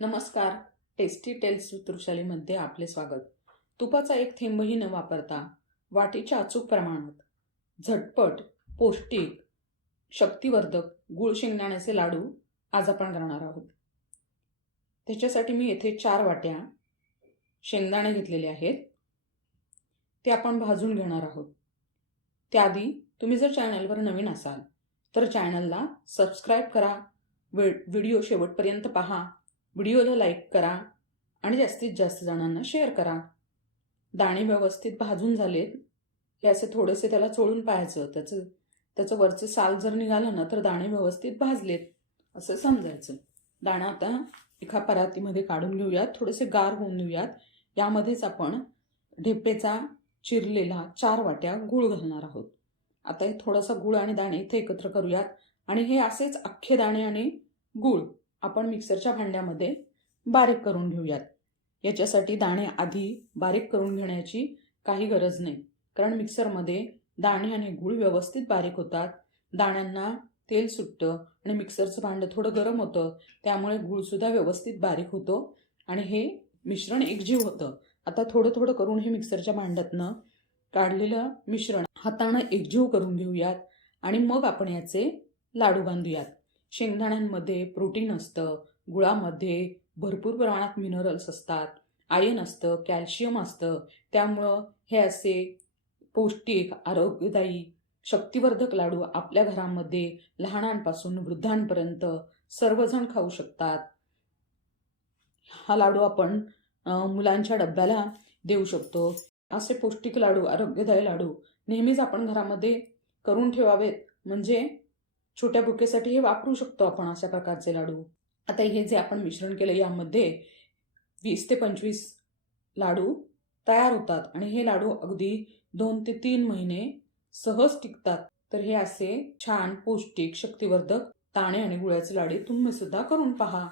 नमस्कार. Tasty tails with वृषालीमध्ये आपले स्वागत. तुपाचा एक थेंबही न वापरता वाटीच्या अचूक प्रमाणात झटपट, पौष्टिक, शक्तिवर्धक गुळ शेंगदाण्याचे लाडू आज आपण करणार आहोत. त्याच्यासाठी मी येथे 4 वाट्या शेंगदाणे घेतलेले आहेत. ते आपण भाजून घेणार आहोत. त्याआधी तुम्ही जर चॅनलवर नवीन असाल तर चॅनलला सबस्क्राईब करा, व्हिडिओ शेवटपर्यंत पहा, व्हिडिओला लाईक करा आणि जास्तीत जास्त जणांना शेअर करा. दाणे व्यवस्थित भाजून झालेत हे असे थोडेसे त्याला चोळून पाहायचं. त्याचं वरचं साल जर निघालं ना तर दाणे व्यवस्थित भाजलेत असं समजायचं. दाणा आता एका परातीमध्ये काढून घेऊयात, थोडेसे गार होऊन देऊयात. यामध्येच आपण ढेपेचा चिरलेला 4 वाट्या गूळ घालणार आहोत. आता हे थोडासा गूळ आणि दाणे इथे एकत्र करूयात आणि हे असेच अख्खे दाणे आणि गूळ आपण मिक्सरच्या भांड्यामध्ये बारीक करून घेऊयात. याच्यासाठी दाणे आधी बारीक करून घेण्याची काही गरज नाही, कारण मिक्सरमध्ये दाणे आणि गूळ व्यवस्थित बारीक होतात. दाण्यांना तेल सुटतं आणि मिक्सरचं भांडं थोडं गरम होतं, त्यामुळे गूळसुद्धा व्यवस्थित बारीक होतो आणि हे मिश्रण एकजीव होतं. आता थोडं थोडं करून हे मिक्सरच्या भांड्यातनं काढलेलं मिश्रण हाताने एकजीव करून घेऊयात आणि मग आपण याचे लाडू बांधूयात. शेंगदाण्यांमध्ये प्रोटीन असतं, गुळामध्ये भरपूर प्रमाणात मिनरल्स असतात, आयर्न असतं, कॅल्शियम असतं. त्यामुळं हे असे पौष्टिक, आरोग्यदायी, शक्तिवर्धक लाडू आपल्या घरामध्ये लहानांपासून वृद्धांपर्यंत सर्वजण खाऊ शकतात. हा लाडू आपण मुलांच्या डब्याला देऊ शकतो. असे पौष्टिक लाडू, आरोग्यदायी लाडू नेहमीच आपण घरामध्ये करून ठेवावेत, म्हणजे छोट्या भुकेसाठी हे वापरू शकतो आपण अशा प्रकारचे लाडू. आता हे जे आपण मिश्रण केलं यामध्ये 20 ते 25 लाडू तयार होतात आणि हे लाडू अगदी 2 ते 3 महिने सहज टिकतात. तर हे असे छान पौष्टिक, शक्तिवर्धक दाणे आणि गुळाचे लाडू तुम्ही सुद्धा करून पहा.